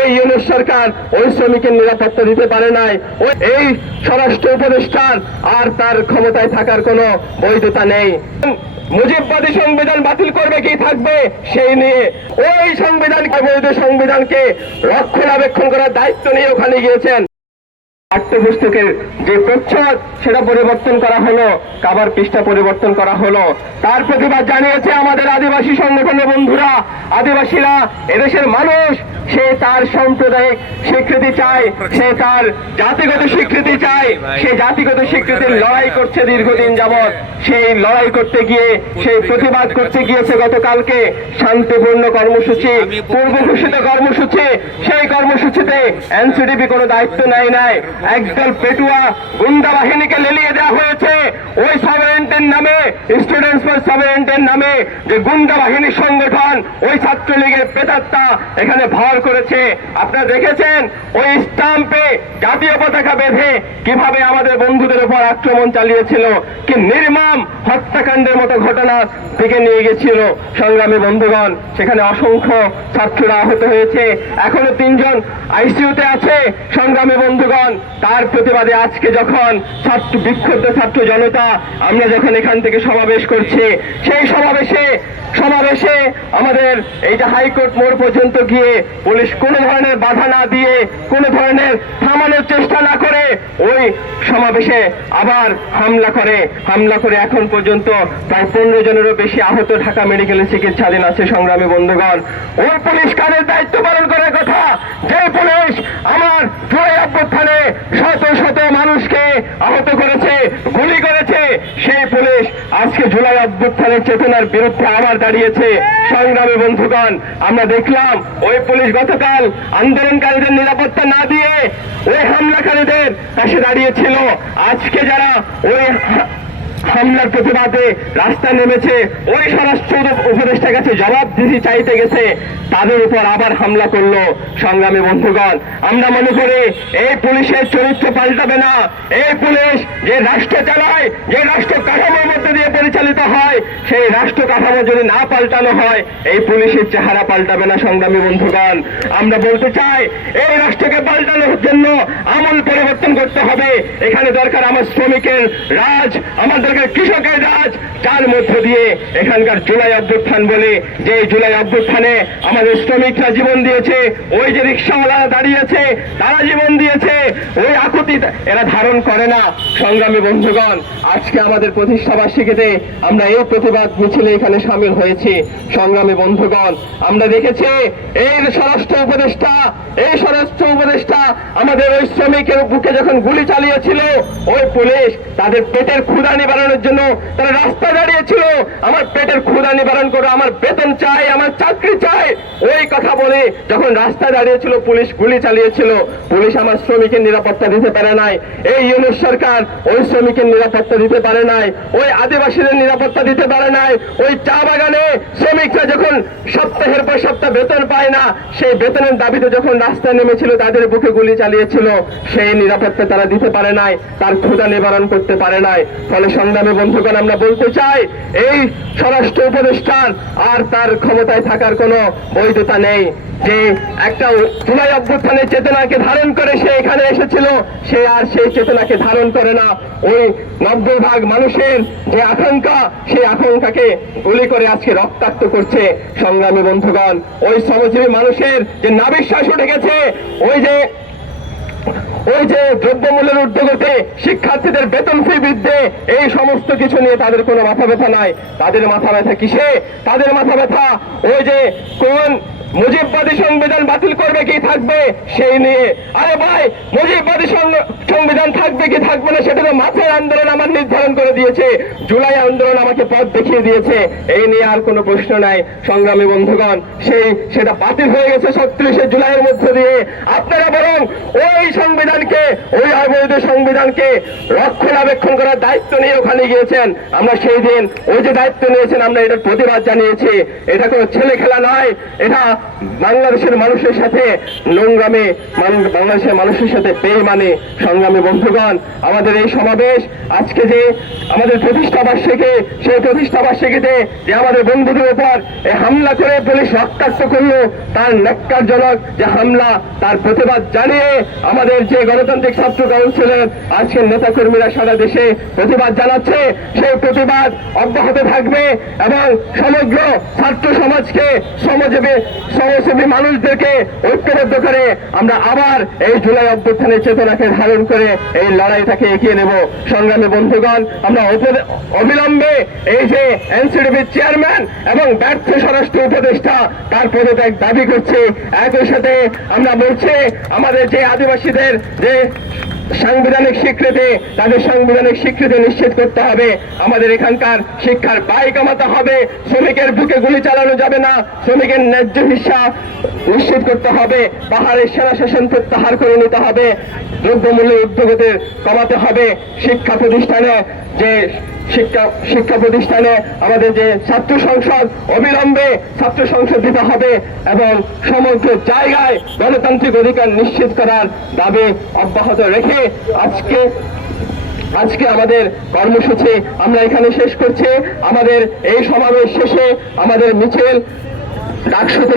এই ইউনূস সরকার ওই শ্রমিকের নিরাপত্তা দিতে পারে নাই। এই স্বরাষ্ট্র উপদেষ্টার আর তার ক্ষমতায় থাকার কোনো বৈধতা নেই। মুজিববাদী সংবিধান বাতিল করবে কি থাকবে সেই নিয়ে ওই সংবিধান, বৈধ সংবিধানকে রক্ষণাবেক্ষণ করার দায়িত্ব নিয়ে ওখানে গিয়েছেন। পাঠ্যপুস্তকের যে প্রচ্ছদ সেটা পরিবর্তন করা হলো, কাবার পৃষ্ঠা পরিবর্তন করা হলো। তার প্রতিবাদ জানিয়েছে আমাদের আদিবাসী সংগঠনের বন্ধুরা। আদিবাসীরা এদেশের মানুষ, সে তার সাম্প্রদায়িক স্বীকৃতি চায়, সে তার জাতিগত স্বীকৃতি চায়, সে জাতিগত স্বীকৃতির লড়াই করছে দীর্ঘদিন যাবৎ। সেই লড়াই করতে গিয়ে, সেই প্রতিবাদ করতে গিয়েছে গতকালকে শান্তিপূর্ণ কর্মসূচি, পূর্ব ঘোষিত কর্মসূচি। সেই কর্মসূচিতে এনসিডিবি কোনো দায়িত্ব নেয় নাই। একদল পেটুয়া গুন্ডা বাহিনীকে লেলিয়ে দেওয়া হয়েছে ওই সভারেন্টের নামে, স্টুডেন্টস ফর সভারেন্টের নামে যে গুন্ডা বাহিনীর সংগঠন, ওই ছাত্রলীগের প্রেতাত্মা এখানে ভর করেছে। আপনারা দেখেছেন ওই স্টাম্পে জাতীয় পতাকা বেঁধে কিভাবে আমাদের বন্ধুদের উপর আক্রমণ চালিয়েছিল, কি নির্মম হত্যাকাণ্ডের মতো ঘটনা থেকে নিয়ে গেছিল। সংগ্রামী বন্ধুগণ, সেখানে অসংখ্য ছাত্ররা আহত হয়েছে, এখনো 3 জন আইসিইউতে আছে। সংগ্রামী বন্ধুগণ, তার প্রতিবাদে আজকে যখন বিক্ষুব্ধ ছাত্র জনতা আমরা যখন এখান থেকে সমাবেশ করছি, সেই সমাবেশে আমাদের এই যে হাইকোর্ট মোড় পর্যন্ত গিয়ে পুলিশ কোনো ধরনের বাধা না দিয়ে, কোনো ধরনের থামানোর চেষ্টা না করে ওই সমাবেশে আবার হামলা করে এখন পর্যন্ত প্রায় 15 জনেরও বেশি আহত ঢাকা মেডিকেলে চিকিৎসাধীন আছে। সংগ্রামী বন্ধুগণ, ওই পুলিশ কাদের দায়িত্ব পালন করার কথা? যে পুলিশ আমার জুলাই অভ্যুত্থানে শত শত মানুষকে আহত করেছে, গুলি করেছে, সেই পুলিশ আজকে জুলাই অভ্যুত্থানের চেতনার বিরুদ্ধে আবার দাঁড়িয়েছে। সংগ্রামী বন্ধুগণ, আমরা দেখলাম ওই পুলিশ গতকাল আন্দোলনকারীদের নিরাপত্তা না দিয়ে ওই হামলাকারীদের পাশে দাঁড়িয়েছিল। আজকে যারা ওই হামলার প্রতিবাদে রাস্তায় নেমেছে, ওই স্বরাষ্ট্র উপদেষ্টার কাছে জবাবদিহি চাইতে গেছে, তাদের উপর আবার হামলা করলো। সংগ্রামী বন্ধুগণ, আমরা মনে করি এই পুলিশের চরিত্র পাল্টাবে না। এই পুলিশ যে রাষ্ট্র চালায়, যে রাষ্ট্র কাঠামোর মধ্যে দিয়ে পরিচালিত হয়, সেই রাষ্ট্র কাঠামো যদি না পাল্টানো হয়, এই পুলিশের চেহারা পাল্টাবে না। সংগ্রামী বন্ধুগণ, আমরা বলতে চাই এই রাষ্ট্রকে পাল্টানোর জন্য আমূল পরিবর্তন করতে হবে। এখানে দরকার আমার শ্রমিকের রাজ, আমার দরকার কৃষকের রাজ, যার মধ্য দিয়ে এখানকার জুলাই অভ্যুত্থান বলে, যে জুলাই অভ্যুত্থানে আমাদের শ্রমিকরা জীবন দিয়েছে, ওই যে রিক্সাওয়ালারা দাঁড়িয়েছে তারা জীবন দিয়েছে, ওই আকুতি এরা ধারণ করে না। সংগ্রামী বন্ধুগণ, আজকে আমাদের প্রতিষ্ঠাবার্ষিকীতে আমরা এই প্রতিবাদ মিছিলে এখানে সামিল হয়েছি। সংগ্রামী বন্ধুগণ, আমরা দেখেছি এই স্বরাষ্ট্র উপদেষ্টা আমাদের ওই শ্রমিকের বুকে যখন গুলি চালিয়েছিল, ওই পুলিশ তাদের পেটের ক্ষুধা নিবারণের জন্য তারা রাস্তা দাঁড়িয়েছিল। আমার পেটের ক্ষুধা নিবারণ করো, আমার বেতন চাই, আমার চাকরি চাই, ওই কথা বলে যখন রাস্তা দাঁড়িয়েছিল পুলিশ গুলি চালিয়েছিল। পুলিশ আমার শ্রমিকের নিরাপত্তা দিতে পারে নাই। এই ইউনূস সরকার ওই শ্রমিকের নিরাপত্তা দিতে পারে নাই, ওই আদিবাসীদের নিরাপত্তা দিতে পারে নাই। ওই চা বাগানে শ্রমিকরা যখন সপ্তাহের পর সপ্তাহ বেতন পায় না, সেই বেতনের দাবিতে যখন রাস্তায় নেমেছিল, তাদের বুকে গুলি চালিয়েছিল, সেই নিরাপত্তা তারা দিতে পারে নাই, তার ক্ষুধা নিবারণ করতে পারে নাই। ফলে সংগ্রামী বন্ধুগণ, আমরা বলতে চাই এই স্বরাষ্ট্র উপদেষ্টার আর তার ক্ষমতায় থাকার কোনো বৈধতা নেই। যে একটা জুলাই অভ্যুত্থানের চেতনাকে ধারণ করে সে এখানে এসেছিল, সে আর সেই চেতনাকে ধারণ করে না। ওই 90% মানুষের যে আকাঙ্ক্ষা, সেই আকাঙ্ক্ষাকে গুলি করে আজকে রক্তাক্ত করছে। সংগ্রামী বন্ধুগণ, ওই শ্রমজীবী মানুষের যে নাবিশ্বাস উঠে গেছে, ওই যে দ্রব্যমূল্যের ঊর্ধ্বগতি, শিক্ষার্থীদের বেতন ফি বৃদ্ধি, এই সমস্ত কিছু নিয়ে তাদের কোনো মাথা ব্যথা নাই। তাদের মাথা ব্যথা কিসে? তাদের মাথা ব্যথা ওই যে কোন মুজিববাদী সংবিধান বাতিল করবে কি থাকবে সেই নিয়ে। আরে ভাই, মুজিববাদী সংবিধান থাকবে কি থাকবে না সেটা তো মাথার আন্দোলন আমার নির্ধারণ করে দিয়েছে, জুলাই আন্দোলন আমাকে পথ দেখিয়ে দিয়েছে, এই নিয়ে আর কোনো প্রশ্ন নাই। সংগ্রামী বন্ধুগণ, সেটা বাতিল হয়ে গেছে 37শে জুলাইয়ের মধ্য দিয়ে। আপনারা বরং ওই সংবিধানকে, ওই অবৈধ সংবিধানকে রক্ষণাবেক্ষণ করার দায়িত্ব নিয়ে ওখানে গিয়েছেন। আমরা সেই দিন ওই যে দায়িত্ব নিয়েছেন, আমরা এটার প্রতিবাদ জানিয়েছি। এটা কোনো ছেলে খেলা নয়, এটা বাংলাদেশের মানুষের সাথে নোংরামে, বাংলাদেশের মানুষের সাথে বেঈমানি। সংগ্রামী বন্ধুগণ, আমাদের এই সমাবেশ আজকে যে আমাদের প্রতিষ্ঠাবার্ষিকী, সেই প্রতিষ্ঠাবার্ষিকীতে যে আমাদের বন্ধুদের উপর এই হামলা করে পুলিশ রক্তাক্ত করলো, তার ন্যাক্কারজনক যে হামলা, তার প্রতিবাদ জানিয়ে আমাদের যে গণতান্ত্রিক ছাত্র কাউন্সিলের আজকের নেতাকর্মীরা সারা দেশে প্রতিবাদ জানাচ্ছে, সেই প্রতিবাদ অব্যাহত থাকবে এবং সমগ্র ছাত্র সমাজকে, শ্রমজীবী মানুষদেরকে ঐক্যবদ্ধ করে আমরা আবার এই জুলাই অভ্যুত্থানের চেতনাকে ধারণ করে এই লড়াইটাকে এগিয়ে নেব। সংগ্রামী বন্ধুগণ, আমরা অবিলম্বে এই যে এনসিডিবির চেয়ারম্যান এবং ব্যর্থ স্বরাষ্ট্র উপদেষ্টা তার পদত্যাগ দাবি করছে। একই সাথে আমরা বলছি আমাদের যে আদিবাসীদের যে সাংবিধানিক স্বীকৃতি, তাদের সাংবিধানিক স্বীকৃতি নিশ্চিত করতে হবে। আমাদের এখানকার শিক্ষার ব্যয় কমাতে হবে। শ্রমিকের বুকে গুলি চালানো যাবে না। শ্রমিকের ন্যায্য হিস্সা নিশ্চিত করতে হবে। পাহাড়ের সেনা শাসন প্রত্যাহার করে নিতে হবে। দ্রব্যমূল্য ঊর্ধ্বগতি কমাতে হবে। শিক্ষা প্রতিষ্ঠানে আমাদের যে ছাত্র সংসদ, অবিলম্বে ছাত্র সংসদ দিতে হবে এবং সমগ্র জায়গায় গণতান্ত্রিক অধিকার নিশ্চিত করার দাবি অব্যাহত রেখে আজকে আমাদের কর্মসূচি আমরা এখানে শেষ করছি। আমাদের এই সমাবেশ শেষে আমাদের মিছিল ডাকসুতে